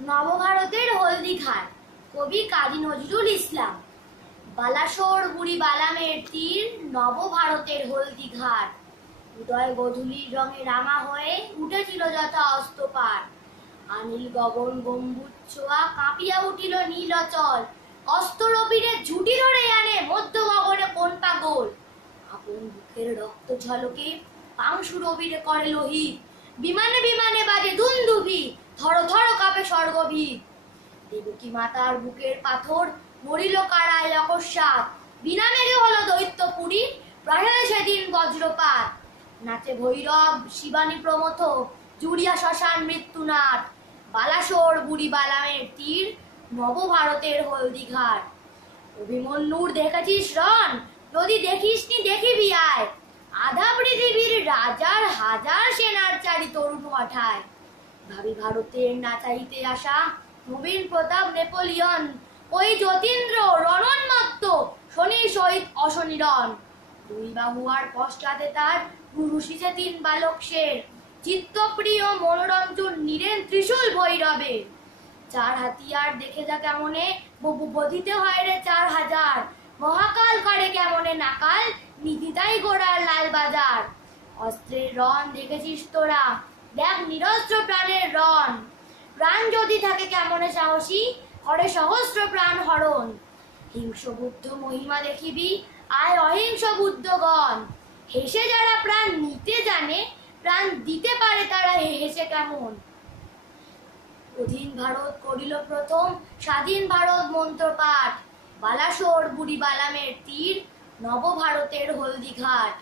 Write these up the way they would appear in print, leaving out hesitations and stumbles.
নবভারতের হলদিঘাট, কবি কাজী নজরুল ইসলাম। বালাসোর বুড়ি বালামের তীর, নবভারতের হলদিঘাট। উদয় গধূলির রঙে রাঙা হয়ে উঠেছিল যথা অস্তপার। আনিল গগন গম্বুজ ছোঁয়া কাঁপিয়া উঠিল নীল অচল। অস্তরবীরে ঝুটি ধরে আনে মধ্য গগনে কোন পাগল। আপন বুকের রক্ত ঝলকে পাংশু রবিরে করে লোহিত। বিমানে বিমানে বাজে দুন্দুভি, থর থর কাঁপে স্বর্গভীত। দেবকী মাতার বুকের পাথর মরিল কারায় অকস্মাৎ। বিনা মেঘে হলো দৈত্যপুরী, প্রাসাদে সেদিন বজ্রপাত। নাচে ভৈরব শিবানী প্রমথ, জুড়িয়া শ্মশান মৃত্যুনাথ। বালাসোর বুড়ি বালামের তীর, নবভারতের হলদিঘাট। অভিমন্যুর দেখেছিস রণ? যদি দেখিসনি দেখিবি আয়। আধা পৃথিবীর রাজার হাজার সেনার চারি তরুণ পাঠায়। ভাবি ভারতের নাচাইতে আসা নবীন প্রতাপ নেপোলিয়ন। ওই যতীন্দ্র রণোন্মত্ত, শনি সহিত অশনিরণ। দুই বাহু আর পশ্চাতে তার পুরুষিছে তিন বালক শের। চিত্তপ্রিয় মনোরঞ্জন নীরেন ত্রিশূল ভৈরবে। চার হাতিয়ার দেখে যা কেমনে বধিতে হয় রে 4000। মহাকাল করে কেমনে নাকাল, নিতিতাই গোড়ার লাল বাজার। অস্ত্রের রণ দেখেছিস তোরা? দেখ নিরস্ত্র প্রাণের রণ। প্রাণ যদি থাকে কেমনে সাহসী, করে সহস্র প্রাণ হরণ। হিংস বুদ্ধ মহিমা দেখিবি, আয় অহিংস বুদ্ধগণ। হেসে যারা প্রাণ নিতে জানে, প্রাণ দিতে পারে তারা হেসে কেমন। অধীন ভারত করিল প্রথম, স্বাধীন ভারত মন্ত্র পাঠ। বালাসোর বুড়ি বালামের তীর, নবভারতের হলদিঘাট।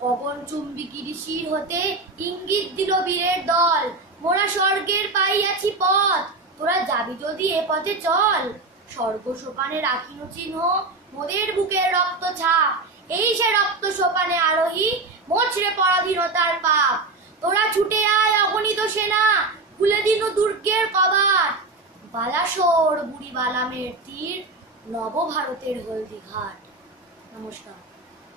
গগন চুম্বিকি ঋষির হতে ইঙ্গিত দিল বীরের দল। মোরা স্বর্গের পাইয়াছি পথ, তোরা যাবি যদি এ পথে চল। স্বর্গ সোপানে রাখিনু চিহ্ন, মোদের বুকের রক্ত ছাপ। এই সে রক্ত সোপানে আরোহী, মোচড়ে পরাধীনতার পাপ। তোরা ছুটে আয় অগণিত সেনা, খুলে দিনু দুর্গের কবাট। বালাসোর বুড়ি বালামের তীর, নবভারতের হলদিঘাট। নমস্কার।